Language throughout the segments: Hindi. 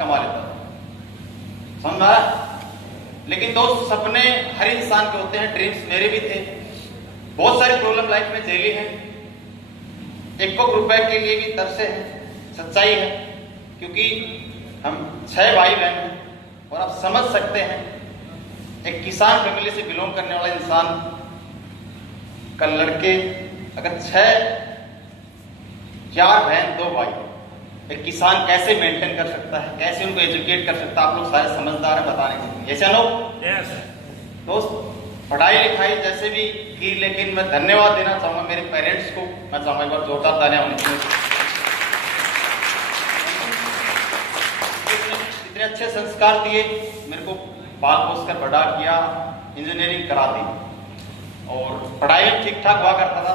कमा लेता था, समझ आया। लेकिन दोस्त सपने हर इंसान के होते हैं, ड्रीम्स मेरे भी थे, बहुत सारी प्रॉब्लम लाइफ में झेली है, एक रुपए के लिए भी तरसे हैं, सच्चाई है, क्योंकि हम 6 भाई बहन हैं। और आप समझ सकते हैं एक किसान फैमिली से बिलोंग करने वाला इंसान का लड़के अगर 4 बहन 2 भाई, एक किसान कैसे मेंटेन कर सकता है, कैसे उनको एजुकेट कर सकता है, आप लोग सारे समझदार हैं बताने के लिए, ऐसा नो दोस्त। पढ़ाई लिखाई जैसे भी की, लेकिन मैं धन्यवाद देना चाहूंगा मेरे पेरेंट्स को, मैं चाहूंगा एक बार जोरदार तालियां होनी चाहिए। इतने अच्छे संस्कार दिए, मेरे को पाल पोस कर बड़ा किया, इंजीनियरिंग करा दी और पढ़ाई में ठीक ठाक हुआ करता था।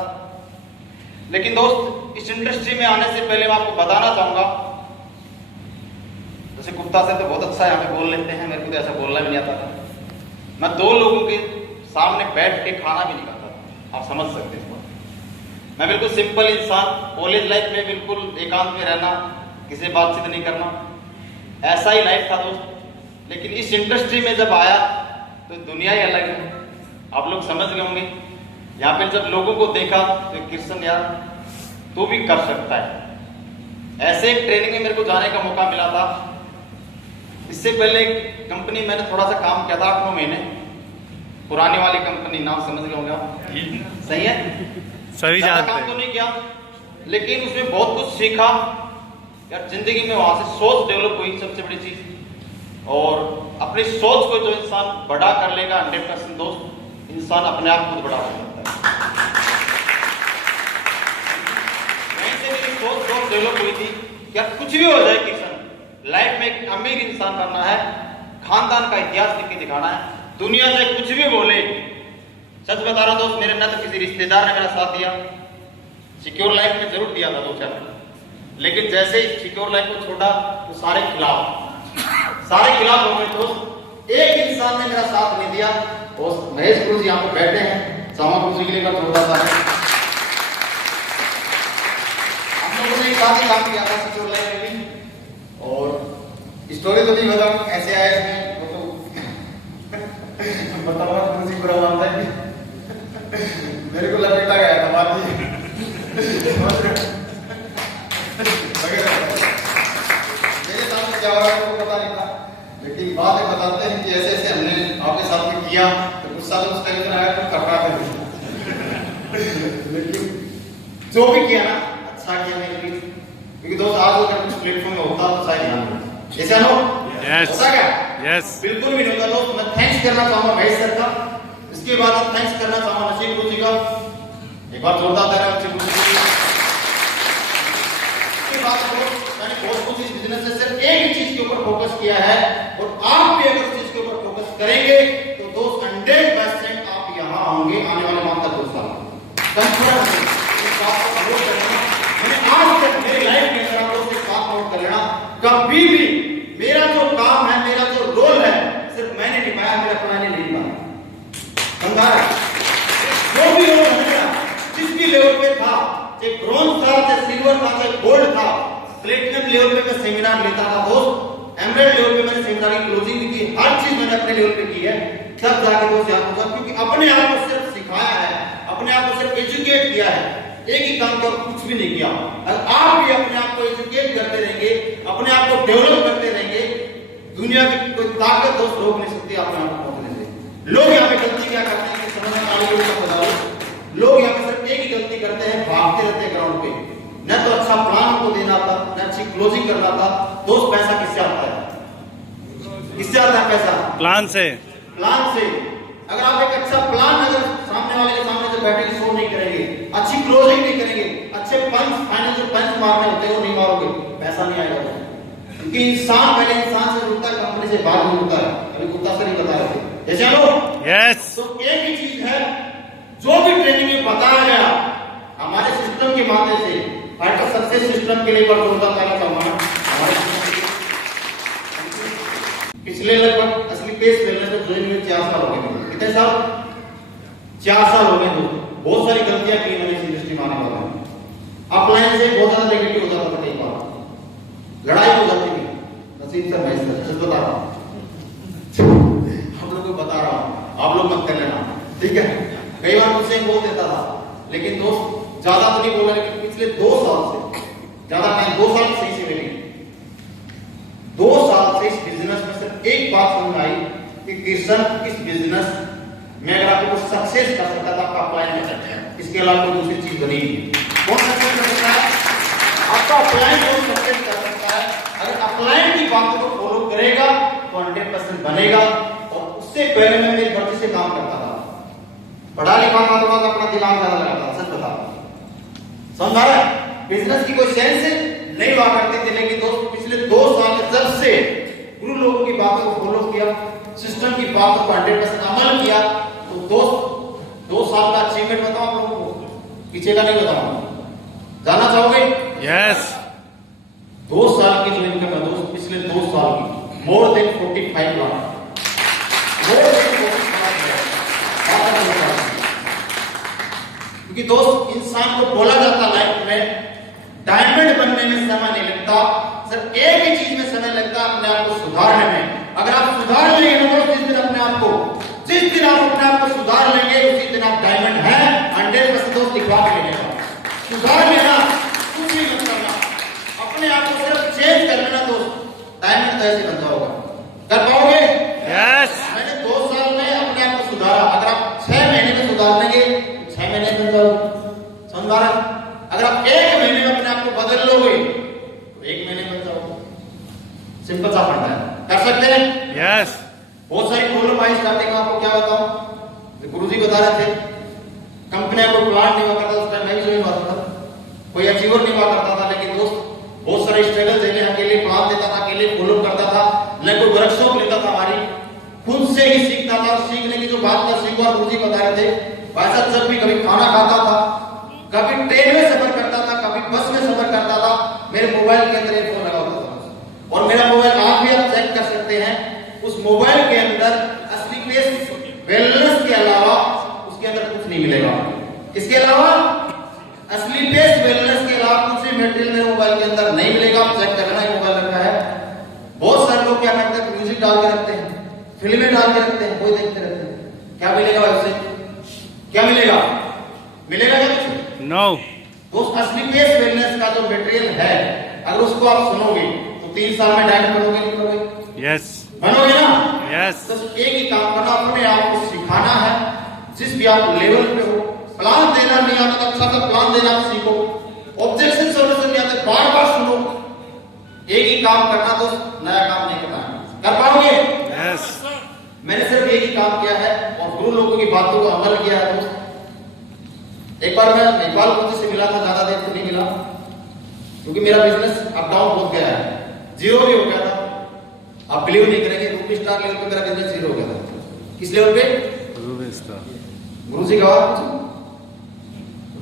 लेकिन दोस्त इस इंडस्ट्री में आने से पहले मैं आपको बताना चाहूंगा, जैसे कुत्ता से तो बहुत अच्छा यहाँ पे बोल लेते हैं, मेरे को तो ऐसा बोलना भी नहीं आता था। मैं 2 लोगों के सामने बैठ के खाना भी नहीं खाता था, आप समझ सकते हैं। मैं बिल्कुल सिंपल इंसान, कॉलेज लाइफ में बिल्कुल एकांत में रहना, किसी बातचीत नहीं करना, ऐसा ही लाइफ था दोस्त। लेकिन इस इंडस्ट्री में जब आया तो दुनिया ही अलग है, आप लोग समझ गए होंगे। यहाँ पे जब लोगों को देखा तो कृष्ण यार तू भी कर सकता है। ऐसे एक ट्रेनिंग में मेरे को जाने का मौका मिला था। इससे पहले एक कंपनी मैंने थोड़ा सा काम किया था 8-9 महीने, पुरानी वाली कंपनी, नाम समझ गए होंगे आप, सही है, सभी जानते हैं। काम तो नहीं किया, लेकिन उसमें बहुत कुछ सीखा यार। जिंदगी में वहां से सोच डेवलप हुई, सबसे बड़ी चीज। और अपनी सोच को जो इंसान बड़ा कर लेगा 100% दोस्त, इंसान अपने आप खुद बड़ा हो सकता है। वहीं से मेरी सोच बहुत डेवलप हुई थी कि यार कुछ भी हो जाए किसान, लाइफ में एक अमीर इंसान बनना है, खानदान का इतिहास लिख के दिखाना है, दुनिया से कुछ भी बोले। सच बता रहा दोस्त, मेरे न तो किसी रिश्तेदार ने मेरा साथ दिया, सिक्योर लाइफ में जरूर दिया था 2-4, लेकिन जैसे ही सिक्योर लाइफ को छोड़ा तो सारे खिलाफ हो गए दोस्त। एक इंसान ने मेरा साथ नहीं दिया, और महेश गुरु जी यहाँ पे बैठे हैं, सामा गुरु जी के लिए छोटा था। हम लोगों ने एक साथ ही काम किया था सिक्योर लाइफ में भी, और स्टोरी तो नहीं बताऊं ऐसे आए इसमें, वो तो बताऊंगा गुरु जी बुरा मानता है, मेरे को लपेटा गया था बात ही। मेरे साथ क्या हो रहा है पता नहीं था, लेकिन बात है बताते हैं कि ऐसे ऐसे हमने आपके साथ में किया, तो कुछ साल उस टाइम आया तो करना थे। लेकिन जो भी किया ना अच्छा किया मेरे लिए, क्योंकि दोस्त आज अगर कुछ प्लेटफॉर्म में होता तो शायद ध्यान ऐसा नो होता क्या? यस, बिल्कुल भी नहीं होता दोस्त। मैं थैंक्स करना चाहूंगा महेश सर का, इसके बाद थैंक्स करना चाहूंगा नसीब गुरु जी का, एक बार जोरदार तालियां नसीब गुरु जी। इसके बाद मैंने बहुत कुछ इस बिजनेस से सिर्फ एक ही चीज के ऊपर फोकस किया है, और आप भी अगर इस चीज के ऊपर फोकस करेंगे तो दोस्त 100% आप यहाँ होंगे आने वाले मात्र 2 साल। इस बात को नोट कर लेना, मैंने आज तक मेरी लाइफ में अगर आप लोग से बात नोट कर लेना, कभी भी मेरा जो काम है, मेरा जो रोल है, सिर्फ मैंने निभाया, मेरे अपना ने नहीं निभाया। समझा? जो भी रोल है जिस भी लेवल पे था, चाहे ब्रॉन्ज था, चाहे सिल्वर था, चाहे गोल्ड था, प्लेटिनम लेवल पे मैं सेमिनार लेता था दोस्त, एमरेल्ड लेवल पे मैंने सेमिनार की क्लोजिंग भी की, हर चीज मैंने अपने लेवल पे की है, सब जाके दोस्त याद होगा, क्योंकि अपने आप को सिर्फ सिखाया है, अपने आप को सिर्फ एजुकेट किया है, एक ही काम का कुछ भी नहीं किया। अगर आप भी अपने आप को एजुकेट करते रहेंगे, अपने आप को डेवलप करते रहेंगे, दुनिया की कोई ताकत दोस्त रोक नहीं सकती अपने आप को पहुंचने से। लोग यहाँ पे गलती क्या करते हैं कि समझ में आगे लोगों को बताओ, लोग यहाँ पे सिर्फ एक ही गलती करते हैं, भागते रहते हैं ग्राउंड पे, न तो अच्छा प्लान को देना था, न अच्छी क्लोजिंग करना था। दोस्त पैसा किससे आता है? किससे आता है पैसा? प्लान से। अगर आप एक अच्छा प्लान अगर सामने वाले के सामने जब बैठे शो नहीं करेंगे, अच्छी क्लोजिंग नहीं करेंगे, अच्छे पंच फाइनल जो पंच मारने होते हैं वो नहीं मारोगे, पैसा नहीं आएगा। क्योंकि इंसान पहले इंसान से जुड़ता है, कंपनी से बाद में जुड़ता है। अभी कुत्ता से नहीं बता रहे थे, जैसे लोग यस। तो एक ही चीज है, जो भी ट्रेनिंग में बताया गया हमारे सिस्टम के माध्यम से, फाइटर सक्सेस सिस्टम के लिए जोरदार तालियां चाहूंगा। पिछले लगभग असली पेश मिलने से ज्वाइन हुए 4 साल हो गए। कितने साल? 4 साल हो गए। बहुत सारी गलतियां की मैंने इस इंडस्ट्री में आने वाले में। अपलाइन से बहुत ज्यादा नेगेटिव हो जाता था, कई बार लड़ाई हो जाती थी, नसीब से बोल देता था, लेकिन दोस्त ज्यादा तो नहीं बोला, लेकिन पिछले 2 साल से, ज्यादा टाइम 2 साल सही से नहीं, 2 साल से इस बिजनेस में सिर्फ एक बात समझ आई कि किशन इस बिजनेस में अगर आपको कुछ सक्सेस कर सकता था, आपका अपलाइन कर सकता है, इसके अलावा कोई दूसरी चीज बनी नहीं। कौन सक्सेस कर सकता है? आपका अपलाइन कौन सक्सेस कर सकता है? अगर अपलाइन की बातों को फॉलो करेगा तो 100% बनेगा। और उससे पहले मैं मेरी मर्जी से काम करता था, पढ़ा लिखा था तो अपना दिमाग ज्यादा लगाता था, सच बता समझ आ रहा है? बिजनेस की कोई सेंस नहीं हुआ करती थी, लेकिन दोस्त पिछले 2 साल में जब से गुरु लोगों की बातों को फॉलो किया, सिस्टम की बातों पर 100% अमल किया, तो दोस्त 2 साल का अचीवमेंट बताओ आप लोगों को, पीछे का नहीं बताऊंगा, जाना चाहोगे? यस। 2 साल की जो इनकम है दोस्त, पिछले 2 साल की मोर देन 45 लाख, क्योंकि दोस्त इंसान को बोला जाता लाइफ में डायमंड बनने में समय नहीं लगता, सिर्फ एक ही चीज में समय लगता है, अपने आप को सुधारने में। अगर आप सुधार लेंगे ना दोस्त, जिस दिन अपने आप को, जिस दिन आप अपने आप को सुधार लेंगे, उसी दिन आप डायमंड हैं 100% दोस्त, दिखवा के लेगा। सुधार लेना, कुछ नहीं मत करना, अपने आप को सिर्फ चेंज कर लेना दोस्त, डायमंड कैसे बन जाओगे? कर पाओगे? यस। मैंने 2 साल में अपने आप को सुधारा, अगर आप 6 महीने में सुधार लेंगे 6 महीने में बन जाओगे, समझ आ रहा है? अगर आप 1 महीने में अपने आप को बदल लोगे तो 1 महीने में बन जाओगे, सिंपल सा फंडा है, कर सकते हैं? यस। बहुत सारी प्रॉब्लम आई स्टार्टिंग में, आपको क्या बताऊं, गुरुजी बता रहे थे कंपनी को प्लान नहीं हुआ करता, उस टाइम मैं भी ज्वाइन हुआ था, कोई अचीवर नहीं हुआ करता था, लेकिन दोस्त बहुत सारे स्ट्रगल झेले, अकेले प्लान देता था, अकेले फॉलो करता था, न कोई वर्कशॉप लेता था, हमारी खुद से ही सीखता था। सीखने की जो बात मैं सीखा, गुरुजी बता रहे थे, वैसा जब भी कभी खाना खाता था, कभी ट्रेन में सफर करता था, कभी बस में सफर करता था, मेरे मोबाइल के अंदर एक फोन लगा होता था, और मेरा मोबाइल आज भी आप चेक कर सकते हैं, उस मोबाइल के अंदर असली प्लेस वेलनेस के अलावा उसके अंदर कुछ नहीं मिलेगा। इसके अलावा असली प्लेस वेलनेस के अलावा कुछ भी मटेरियल मेरे मोबाइल के अंदर नहीं मिलेगा। आप चेक करना, ही मोबाइल रखा है। बहुत सारे लोग क्या करते हैं, म्यूजिक डाल के रखते हैं, फिल्में डाल के रखते हैं, कोई देखते रहते हैं, क्या मिलेगा उससे? क्या मिलेगा? मिलेगा क्या कुछ? नो। दोस्त असली प्लेस वेलनेस का जो मटेरियल है, अगर उसको आप सुनोगे तो 3 साल में डायमंड बनोगे, नहीं बनोगे? यस। बनोगे ना? यस। बस एक ही काम करना, अपने आप को सिखाना है, जिस भी आप लेवल पे हो। प्लान देना नहीं आता तो अच्छा सा प्लान देना सीखो, ऑब्जेक्शन सॉल्यूशन नहीं आते बार बार सुनो, एक ही काम करना दोस्त, नया काम नहीं करना। कर पाओगे? यस। मैंने सिर्फ एक ही काम किया है और गुरु लोगों की बातों को अमल किया है दोस्त। एक बार मैं नेपाल मुझे से मिला था, ज्यादा देर तो नहीं मिला, क्योंकि मेरा बिजनेस अप डाउन हो गया है, जीरो भी हो गया था। आप बिलीव नहीं करेंगे, रूपी स्टार लेवल पे मेरा बिजनेस जीरो हो गया था। किस लेवल पे? गुरु जी का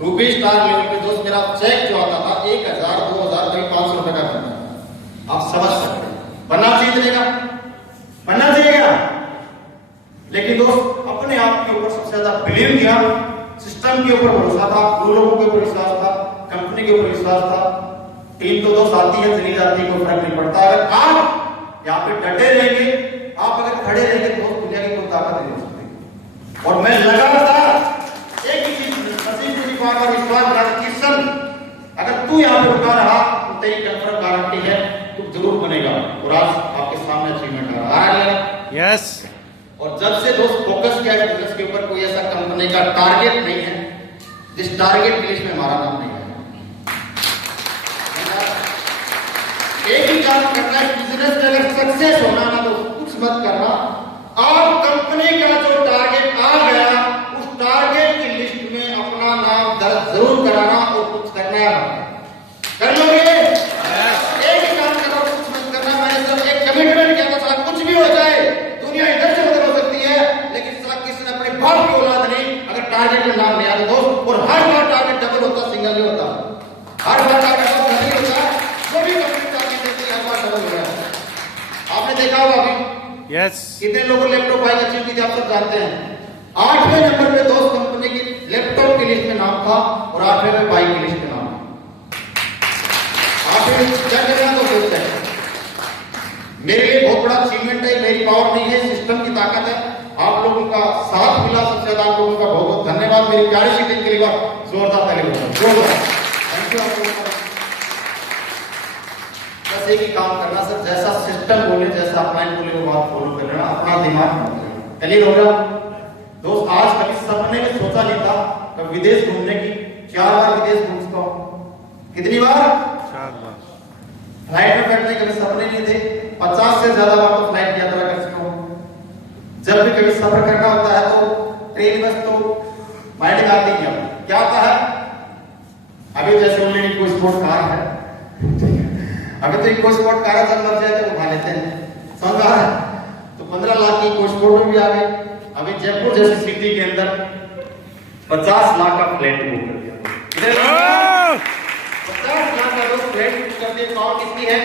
रूपी स्टार लेवल पे दोस्त, मेरा चेक जो आता था 1000, 2000, कभी 500 रुपए का बनता। आप समझ सकते हैं, बनना चाहिए का, बनना चाहिएगा। लेकिन दोस्त अपने आप के ऊपर सबसे ज्यादा बिलीव किया, सिस्टम के ऊपर भरोसा था, गुरु लोगों के ऊपर विश्वास था, कंपनी के ऊपर विश्वास था। टीम तो दोस्त आती है, चली जाती है, कोई फर्क नहीं पड़ता। अगर आप यहाँ पे डटे रहेंगे, आप अगर खड़े रहेंगे, दोस्त दुनिया की कोई ताकत नहीं हो सकती। और मैं लगातार एक ही चीज पर विश्वास रखा, अगर तू यहाँ पे रुका रहा तो तेरी कंफर्म गारंटी है तू जरूर बनेगा। और आज आपके सामने अचीवमेंट आ रहा है। यस। और जब से दोस्त फोकस किया है बिजनेस के ऊपर, कोई ऐसा कंपनी का टारगेट नहीं है जिस टारगेट की लिस्ट में हमारा नाम नहीं है। एक ही काम करना है, बिजनेस में अगर सक्सेस होना ना तो कुछ मत करना। आप कंपनी का जो टारगेट आ गया, उस टारगेट की लिस्ट में अपना नाम दर्ज जरूर कराना और कुछ करना है। कर लोगे? एक ही काम करो, कुछ मत करना। मैंने सिर्फ एक कमिटमेंट किया था, कुछ भी हो जाए, दुनिया इधर से उधर हो सकती है, लेकिन साथ किसी ने अपने बाप की औलाद नहीं, अगर टारगेट में नाम नहीं आता दोस्त। और हर बार टारगेट डबल होता, सिंगल नहीं होता। हर बार टारगेट डबल नहीं होता, जो भी कंपनी टारगेट देती है हर बार डबल हो जाता है। आपने देखा होगा अभी यस। कितने लोगों लैपटॉप बाइक अचीव की थी, आप सब जानते हैं। 8वें नंबर पे दोस्त कंपनी की लैपटॉप की लिस्ट में नाम था और 8वें पे बाइक की लिस्ट में नाम। आप क्या करना तो सोचते हैं, मेरे लिए बहुत बड़ा अचीवमेंट है, मेरी पावर नहीं है, सिस्टम की ताकत है। आप लोगों का साथ मिला, सबसे ज्यादा आप लोगों का बहुत बहुत धन्यवाद। मेरी प्यारी सी टीम के लिए जोरदार ताली बजाओ। थैंक यू आप लोगों का। बस एक ही काम करना सर, जैसा सिस्टम बोले, जैसा अपलाइन बोले वो बात फॉलो कर लेना, अपना दिमाग मत लगाना। क्लियर हो गया दोस्त? आज कभी सपने में सोचा नहीं था कभी विदेश घूमने की। 4 बार विदेश घूम चुका हूं। कितनी बार? 4 बार। फ्लाइट में बैठने के सपने नहीं थे। 50 से ज्यादा बार तो फ्लाइट यात्रा कर चुका हूं। जब भी कभी सफर करना होता है तो ट्रेन बस तो माइंड आती नहीं है। क्या आता है? अभी जैसे ऑनलाइन इको स्पोर्ट कार है, अगर तो इको स्पोर्ट कार चल लग जाए तो उठा लेते हैं, समझ आ रहा है? तो 15 लाख की इको स्पोर्ट में भी आ गए। अभी जयपुर जैसी सिटी के अंदर 50 लाख का फ्लैट बुक कर दिया। 50 लाख का लोग फ्लैट बुक कर दिए। पावर किसकी है?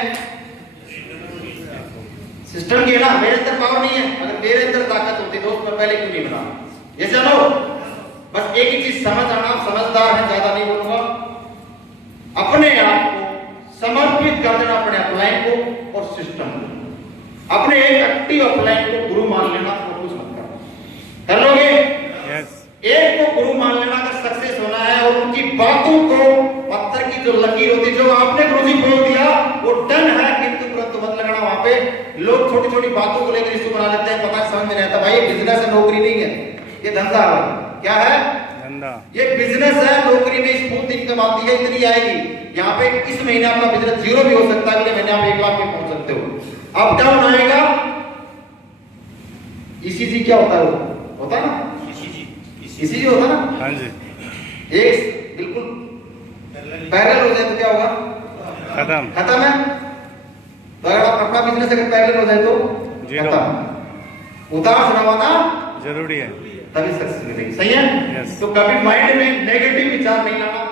सिस्टम की है ना। मेरे अंदर पावर नहीं है। अगर मेरे अंदर ताकत होती दोस्त मैं पहले क्यों नहीं बना? ये चलो बस एक ही चीज समझ आना, समझदार है, ज्यादा नहीं बोलूंगा। अपने आप को समर्पित कर देना, अपने अपलाइन को और सिस्टम को। अपने एक एक्टिव अपलाइन को गुरु मान लेना, और कुछ मत करना। कर लोगे? यस। एक को गुरु मान लेना अगर सक्सेस होना है, और उनकी बातों को, पत्थर की जो लकीर होती, जो आपने गुरुजी बोल दिया वो डन है, किंतु तुरंत मत लगाना वहां पे। लोग छोटी छोटी बातों को लेकर इश्यू बना लेते हैं, पता समझ में नहीं आता। भाई बिजनेस है, नौकरी नहीं है, ये धंधा है। क्या है? धंधा। ये बिजनेस है, नौकरी में स्मूथ इनकम आती है, इतनी आएगी। यहाँ पे इस महीने आपका बिजनेस 0 भी हो सकता है, अगले महीने आप 1 लाख में पहुंच सकते हो। अप डाउन आएगा। ईसीजी क्या होता है? वो होता है ना, ईसीजी होता है ना। हाँ जी। एक बिल्कुल पैरेलल हो जाए तो क्या होगा? खत्म है। तो अगर आप अपना बिजनेस अगर पैरेलल हो जाए तो खत्म। उतार चढ़ाव आना जरूरी है, तभी सक्सेस मिलेगी। सही है? yes. तो कभी माइंड में नेगेटिव विचार नहीं लाना,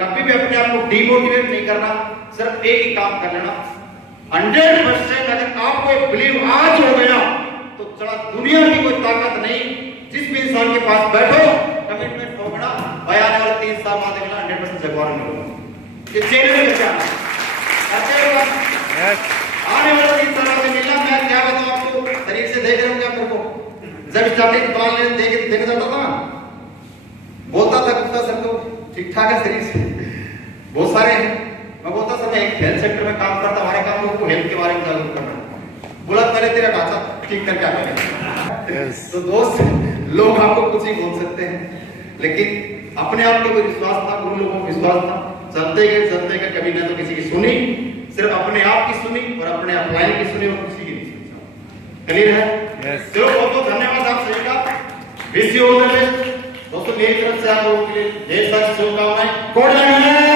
कभी भी अपने आप को डिमोटिवेट नहीं करना। सिर्फ एक ही काम कर लेना, 100% अगर आपको बिलीव आज हो गया तो चला दुनिया की कोई ताकत नहीं। जिस भी इंसान के पास बैठो, कमिटमेंट हो गया, भाई आने वाले 3 साल बाद मिला 100% जगवान मिलूंगा। ये चैलेंज क्या है? यस। आने वाले 3 साल में मिलना। मैं क्या बताऊं आपको, शरीर से देख रहे हो क्या मेरे को? जब स्टार्टिंग प्लान लेने देख जाता था ना, बोलता था गुप्ता सर तो ठीक ठाक है शरीर से, बहुत सारे हैं। मैं बोलता सर मैं एक हेल्थ सेक्टर में काम करता, हमारे काम लोगों को हेल्थ के बारे में जागरूक करना। बोला पहले तेरा ढांचा ठीक करके आ गया। तो दोस्त लोग आपको कुछ ही बोल सकते हैं, लेकिन अपने आप के ऊपर विश्वास था, गुरु लोगों को विश्वास था। चलते गए कभी ना तो किसी की सुनी, सिर्फ अपने आप की सुनी और अपने अपलाइन की सुनी, और किसी की नहीं सुनी। क्लियर है? चलो बहुत बहुत धन्यवाद आप सभी का। Wish you all the best दोस्तों। मेरी तरफ से आप लोगों के लिए ढेर सारी शुभकामनाएं। कोड लगाना है।